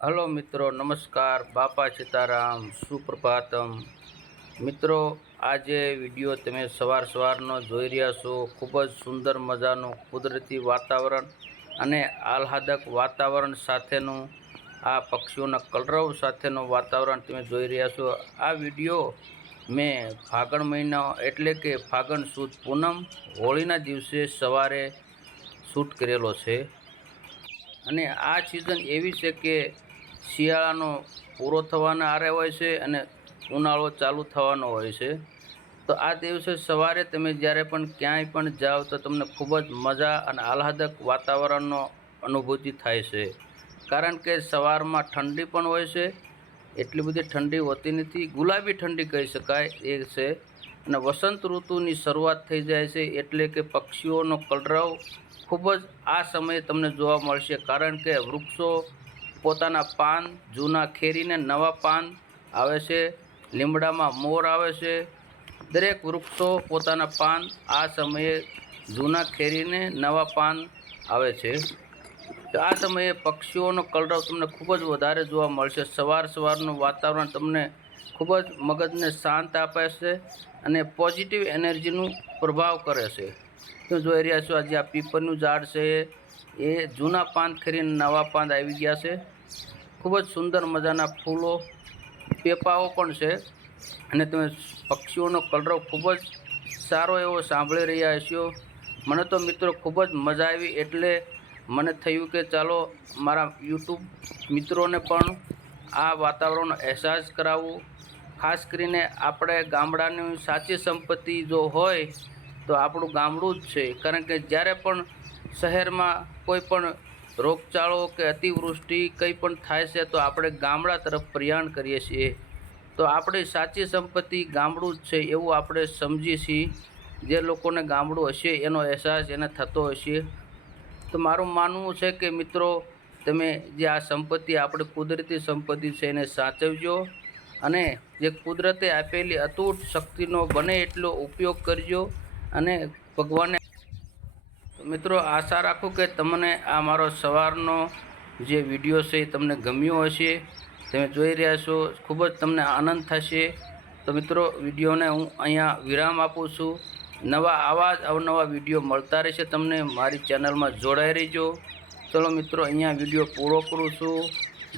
Hello મિત્રો, નમસ્કાર. બાપા સીતારામ, સુપ્રભાતમ. મિત્રો, આજે વિડીયો તમે સવારનો જોઈ રહ્યા છો. ખૂબ જ સુંદર મજાનું કુદરતી વાતાવરણ અને આહલાદક વાતાવરણ સાથેનું આ પક્ષીઓના કલરવ સાથેનું વાતાવરણ તમે જોઈ રહ્યા છો. આ વિડીયો મેં ફાગણ મહિના એટલે કે ફાગણ સુદ પૂનમ હોળીના દિવસે સવારે શૂટ કરેલો છે. અને આ સિઝન એવી છે કે શિયાળાનો પૂરો થવાના આરે હોય છે અને ઉનાળો ચાલુ થવાનો હોય છે. તો આ દિવસે સવારે તમે જ્યારે પણ ક્યાંય પણ જાઓ તો તમને ખૂબ જ મજા અને આહલાદક વાતાવરણનો અનુભૂતિ થાય છે. કારણ કે સવારમાં ઠંડી પણ હોય છે, એટલી બધી ઠંડી હોતી નથી, ગુલાબી ઠંડી કહી શકાય એ છે. અને વસંત ઋતુની શરૂઆત થઈ જાય છે, એટલે કે પક્ષીઓનો કલરવ ખૂબ જ આ સમયે તમને જોવા મળશે. કારણ કે વૃક્ષો પોતાના પાન જૂના ખેરીને નવા પાન આવે છે, લીમડામાં મોર આવે છે. દરેક વૃક્ષો પોતાના પાન આ સમયે જૂના ખેરીને નવા પાન આવે છે. તો આ સમયે પક્ષીઓનો કલરવ તમને ખૂબ જ વધારે જોવા મળશે. સવારનું વાતાવરણ તમને ખૂબ જ મગજને શાંત આપે છે અને પોઝિટિવ એનર્જીનું પ્રભાવ કરે છે. તમે જોઈ રહ્યા છો, આજે આ પીપળનું ઝાડ છે એ જૂના પાન ખરીને નવા પાન આવી ગયા છે. ખૂબ જ સુંદર મજાના ફૂલો, પેપાઓ પણ છે. અને તમે પક્ષીઓનો કલરવ ખૂબ જ સારો એવો સાંભળી રહ્યા હશો. મને તો મિત્રો ખૂબ જ મજા આવી, એટલે મને થયું કે ચાલો મારા યુટ્યુબ મિત્રોને પણ આ વાતાવરણનો અહેસાસ કરાવવું. ખાસ કરીને આપણે ગામડાની સાચી સંપત્તિ જો હોય તો આપણું ગામડું જ છે. કારણ કે જ્યારે પણ શહેરમાં કોઈ પણ રોગચાળો કે અતિવૃષ્ટિ કંઈ પણ થાય છે તો આપણે ગામડા તરફ પ્રયાણ કરીએ છીએ. તો આપણી સાચી સંપત્તિ ગામડું જ છે એવું આપણે સમજીએ છીએ. જે લોકોને ગામડું હશે એનો અહેસાસ એને થતો હશે. તો મારું માનવું છે કે મિત્રો, તમે જે આ સંપત્તિ આપણી કુદરતી સંપત્તિ છે એને સાચવજો અને જે કુદરતે આપેલી અતૂટ શક્તિનો બને એટલો ઉપયોગ કરજો. અને ભગવાનને મિત્રો આશા રાખું કે તમને આ મારો સવારનો જે વિડીયો છે એ તમને ગમ્યો હશે. તમે જોઈ રહ્યા છો, ખૂબ જ તમને આનંદ થશે. તો મિત્રો, વિડીયોને હું અહીંયા વિરામ આપું છું. આવા જ અવનવા વિડીયો મળતા રહેશે તમને. મારી ચેનલમાં જોડાઈ રહેજો. ચલો મિત્રો, અહીંયા વિડીયો પૂરો કરું છું.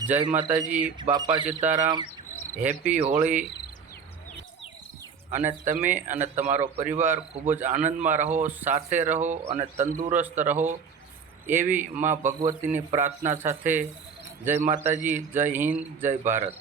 જય માતાજી, બાપા સીતારામ, હેપી હોળી. અને તમે અને તમારો પરિવાર ખૂબ જ આનંદમાં રહો, સાથે રહો અને તંદુરસ્ત રહો, એવી મા ભગવતીની પ્રાર્થના સાથે જય માતાજી, જય હિન્દ, જય ભારત.